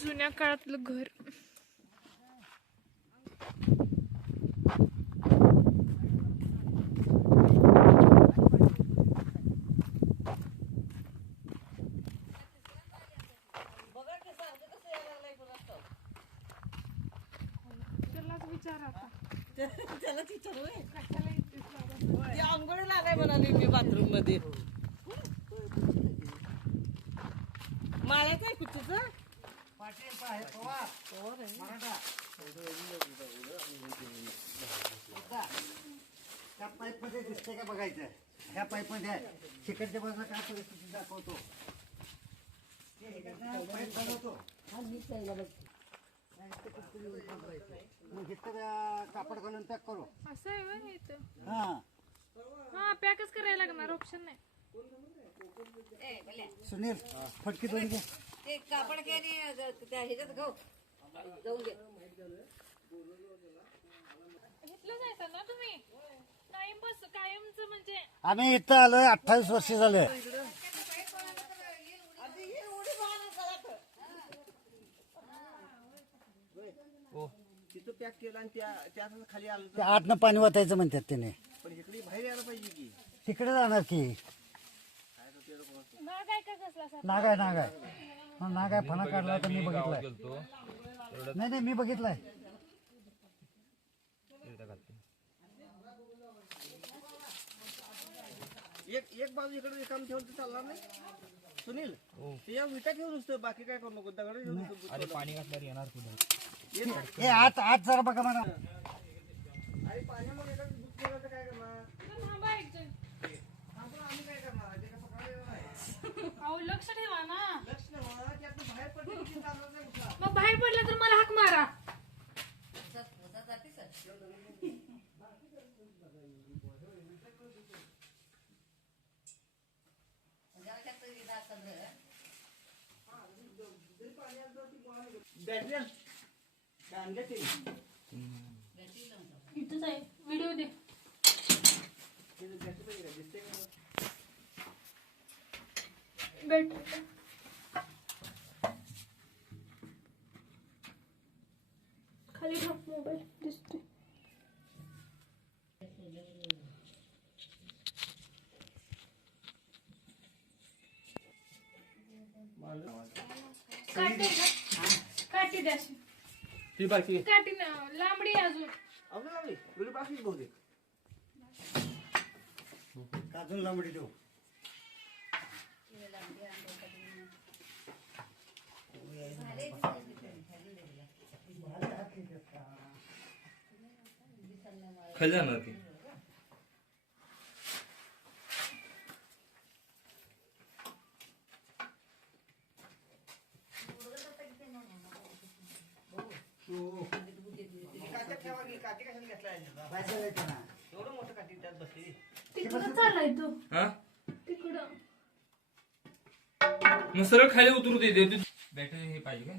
जुन्या काळातलं घर. त्यालाच विचारू आंघोळ लागाय म्हणाली मी बाथरूम मध्ये. माळ्याच आहे कुठचं त्या पाईप मध्ये दिसते का बघायचं. ह्या पाईप मध्ये तिकडच्या बाजूला काय परिस्थिती दाखवतो. पाईप बनवतो मग इथं कापड घालून पॅक करू. असं आहे बरं इथं. हा हा पॅकच करायला लागणार, ऑप्शन नाही. सुनील फटकी दोन घे. ते कापड घे आणि त्या ह्याच्यात घाऊ जाऊन घे. घेतलं जायचं ना तुम्ही टाइमपास कायमच म्हणजे. आम्ही इथं आलोय 28 वर्ष झाले. तिथं पॅक केलं आणि त्या खाली आलं ते आतनं पाणी वाटायचं म्हणतात त्याने. पण इकडे बाहेर यायला पाहिजे की. तिकडे जाणार की. नाग आहे का कसला असा? नाग आहे नाग आहे. हा, नाग आहे. फणा काढला तर मी बघितलाय. नाही नाही मी बघितलाय. एक बाजू इकडे काम ठेवून तर चालणार नाही सुनील. या विटा घेऊन नुसतं बाकी काय करू नको. दगड घेऊन पाणी घातल्यावर येणार कुठे. ए आत आत जरा बघा मला. आणि पाण्यामध्ये एखादं दूध केलं तर काय करणार. थांबा एक जण. आपण आम्ही काय करणार ते काय पकडलेलं नाही. अहो लक्ष ठेवा ना. लक्ष ठेवा की आता बाहेर पडलं की चालणार नाही कुठला. मग बाहेर पडलं तर मला हाक मारा. बॅटरी आणल्या ते इथंच आहे, व्हिडिओ दे. बॅटरी खाली ठेव, मोबाईल दिसतोय. काठी आहे का? काठी द्या अशी. ती बाकी काठी ना लांबडी आहे अजून. अजून लागली वेळी बाकीच बहुतेक. अजून लांबडी देऊ. खाली जाणार ती. काठी कशाला घेतला एवढं मोठं काठी त्यात बसली. तिकडं चाललाय तू. हा तिकडं मग सरळ खाली उतरू दे. बॅटरी हे पाहिजे का.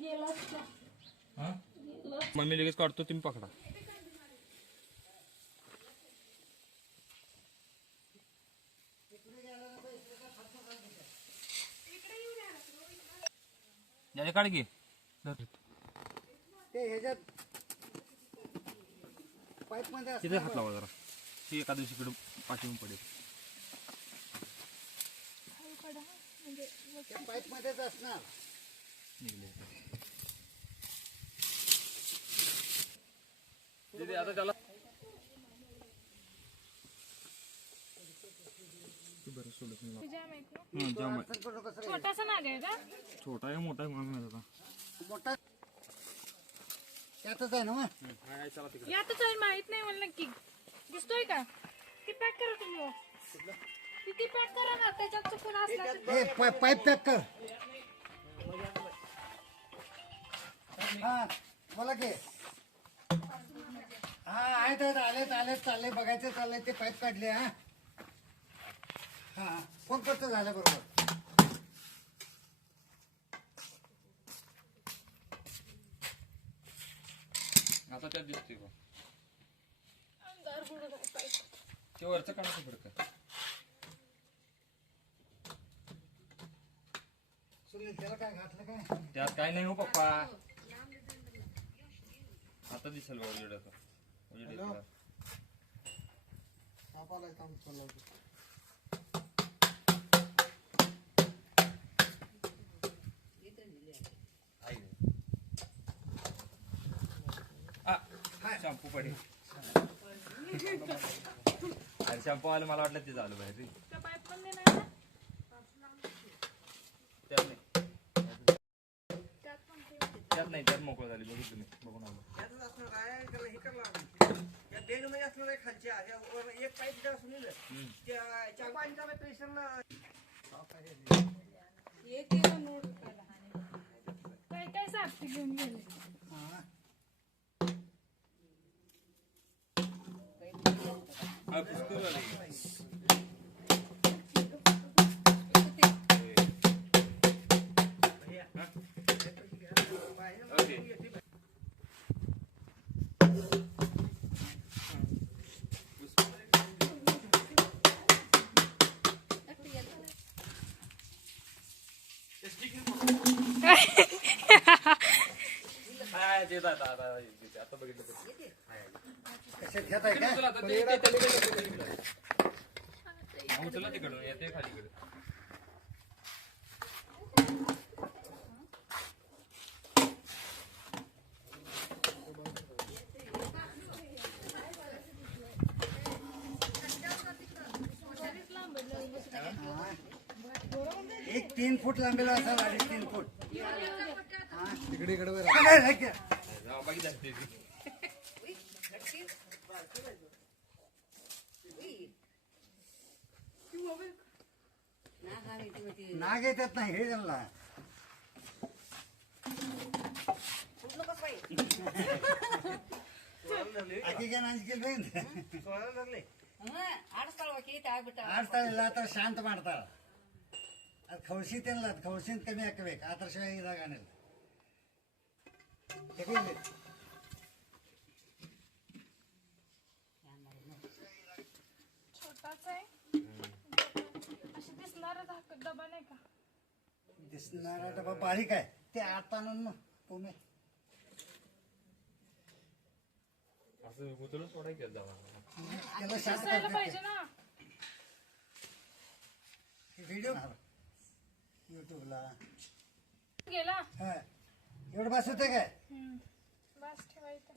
गेला असता. हा मग मी लगेच काढतो, तुम्ही पकडा. काढ घे. ते ह्याच्यात पाईप मध्ये तिथे हात लावा जरा. ती एका दिवशी इकडे पाठवून पडेल. पाईप मध्येच असणार. आता त्याला जाम आहे का? छोटासा नाग आहे का? छोटा आहे मोठा आहे मला आता. मोठा त्यातच आहे ना मग. यातच आहे, माहित नाही मला नक्की. दिसतोय का? ती पॅक करा तुम्ही. ती पॅक करा ना, त्याच्यात चुकून असला तर. ए पाईप पॅक कर. हा बोला की. हा आहेत आलेत आलेत चालले बघायचं चाललंय. ते पाईप काढले. हा हा फोन करतो झालं बरोबर. आता त्यात दिसते का ते वरचं काढायचं फडक. सुनील त्याला काय घातलं काय त्यात काय नाही हो पप्पा. आता दिसेल बघा उजेड आता. उजेड येतो. सापाला काम चाललं शॅम्पू पडेल. अरे शॅम्पू आलं मला वाटलं ते झालं बाहेर रे. त्या पाईप पण देणार ना? त्यात नाही त्यात पण ते. त्यात नाही त्यात मोकळं झाली बघितलं मी बघून आलो. यातच असणार आहे त्याला हे करावं लागेल. या डेग मध्ये असणार आहे खालच्या या वर एक पाईप द्या सुनील त्या पाणीचा प्रेशरला काय काय सापटी घेऊन गेले. हा पुष्कळ आले. आता बघितलं कशात घेत आहे काय उचला तिकडून येते खालीकडे. एक 3 फूट लांबीला असा 3.5 फूट तिकडे बघितलं नाग येतात नाही हे जमला आधी काय नाच केलं सोळायला लागले. आठ ताळीला तर शांत मारतात खवशी त्यांना खवशीन कमी अकवेक आतरशिवाय जाग आणेल छोटाच आहे. अशी दिसणार डबा नाही का? दिसणारा डबा बारीक आहे ते आत आणून मग तुम्ही असं उचलून सोडायचं जावा. त्याला शांत दिसायला पाहिजे ना. व्हिडिओ युट्यूबला गेला. हा एवढं बस होते काय बस ठेवायचं.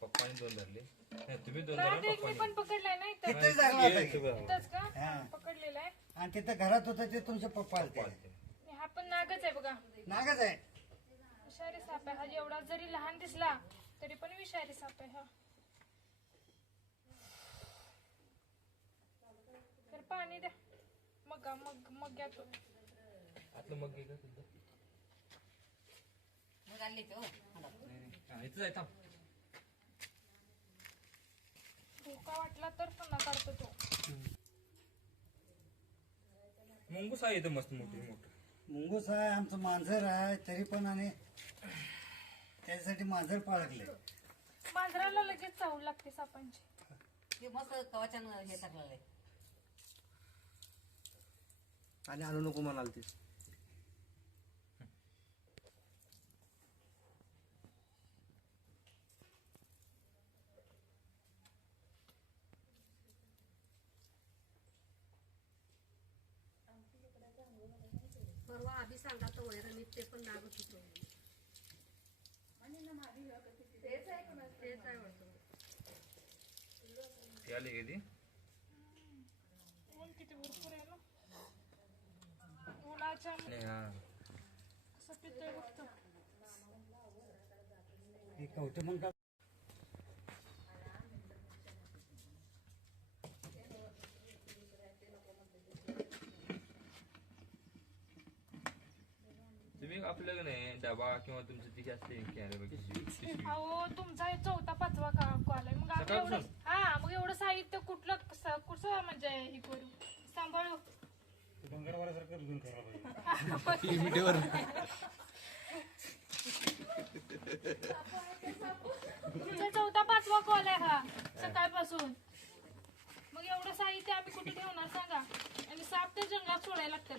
पप्पाने 2 धरले. नाही, तुम्ही 2 राहत धरा एक मी पण पकडलाय ना इथं. तिथे जागा होता की. इथंच का? हा. पकडलेला आहे. आणि तिथं घरात होतं ते तुमचे पप्पा आलते हा पण नागच आहे बघा. नागच आहे विषारी साप आहे हा. एवढा जरी लहान दिसला तरी पण विषारी साप आहे हा. तर पाणी द्या. मग घ्या तो. आतलं मग घे का तुझं? हा, इथंच आहे थांब. धोका वाटला तर पुन्हा काढतो तो. मुंगूस आहे इथं मस्त मोठं. मुंगूस आहे आमचं मांजर आहे तरी पण आणि त्याच्यासाठी मांजर पाळगले मांजराला लगेच चावू लागते सापांची. मस्त कवचान हे टाकलेलं आहे. आणि आणू नको म्हणाल ते परवा आधी सांगा तर वैर मी ते पण नागत होतो. ते आले का ती? ऊन किती भरपूर आहे ना. उन्हाच्या नाही, हा. असं पितोय बघतो. हे कवटे मग का तुम्ही आपलं का नाही डबा किंवा तुमचं ती असते पिशवी. अहो तुमचा हे 4था-5वा कॉल आहे. मग आम्ही एवढं मग एवढं साहित्य कुठं म्हणजे हे करू सांभाळू. तुमचा 4था-5वा कॉल आहे हा सकाळपासून. मग एवढं साहित्य आम्ही कुठे ठेवणार सांगा. आणि साप तर जंगलात सोडायला लागतात.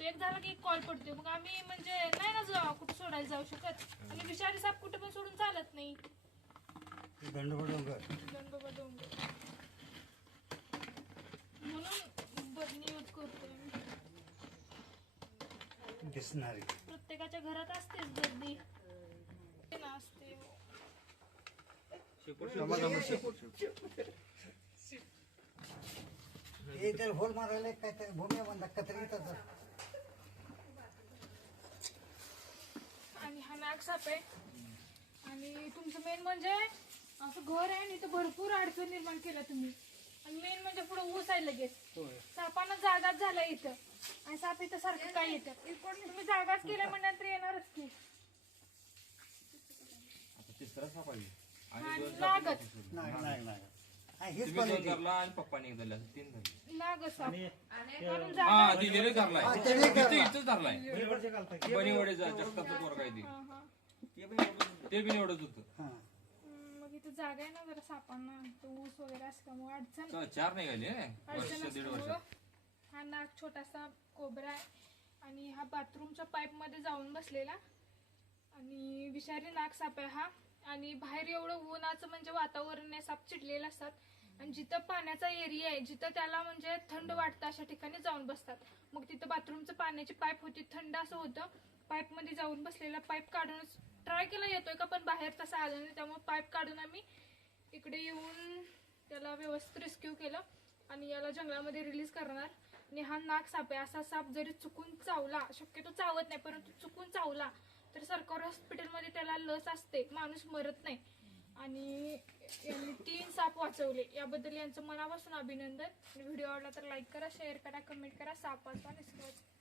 होतो, एक झाला की एक कॉल पडतोय. मग आम्ही म्हणजे नाही ना कुठं सोडायला जाऊ शकत आणि विषारी साप कुठे पण सोडून चालत नाही. दंडोबा डोंगर दंडोबा डोंगर म्हणून बदली यूज करतोय आम्ही. दिसणारी प्रत्येकाच्या घरात असतेच गर्दी असते. हे तर होल मारायला काय तर भूमी बंदा कतरी आणि हा नाग साप आहे. आणि तुमचं मेन म्हणजे असं घर आहे आणि इथं भरपूर अडचण निर्माण केला तुम्ही. आणि मेन म्हणजे पुढे ऊस आहे लगेच. सापानं जागाच झाला इथं आणि साप इथं सारखं काय येतं. तुम्ही जागाच केल्या म्हणल्यानंतर येणारच की. आता तिसरा साप आहे आणि नागच हेच तुम्ही दोन धरला आणि पप्पाने एक धरला, असं 3 धरले. नाग साप म्हणून हा दिलेले धरलाय, हा, त्याने धरला. इथंच धरलाय. बनीवडेचा जगतापचा पोरगा आहे हा, हा. ते बी एवढंच होतं. मग इथं जागा आहे ना जरा सापांना तो ऊस वगैरे असं का मग अडचण 4 निघाले वर्ष अडचण 1.5 असल्यामुळं वर्षात. हा नाग छोटासा कोबरा आहे आणि हा बाथरूमच्या पाईप मध्ये जाऊन बसलेला आणि विषारी नाग साप आहे हा. आणि बाहेर एवढं उन्हाचं म्हणजे वातावरण आहे, साप चिडलेले असतात आणि जिथं पाण्याचा एरिया आहे जिथं त्याला म्हणजे थंड वाटतं अशा ठिकाणी जाऊन बसतात. मग तिथं बाथरूमचं पाण्याची पाईप होती, थंड असं होतं, पाईप मध्ये जाऊन बसलेला. पाईप काढूनच ट्राय केला येतोय का पण बाहेर तसं आलं नाही, त्यामुळे पाईप काढून आम्ही इकडे येऊन त्याला व्यवस्थित रेस्क्यू केलं आणि याला जंगलामध्ये रिलीज करणार. आणि हा नाग साप आहे. असा साप जरी चुकून चावला, शक्यतो चावत नाही परंतु चुकून चावला तर सरकारी हॉस्पिटलमध्ये त्याला लस असते, माणूस मरत नाही. आणि यांनी 3 साप वाचवले, याबद्दल यांचं मनापासून अभिनंदन. व्हिडिओ आवडला तर लाईक करा, शेअर करा, कमेंट करा. साप वाचवा, निसर्ग वाचवा.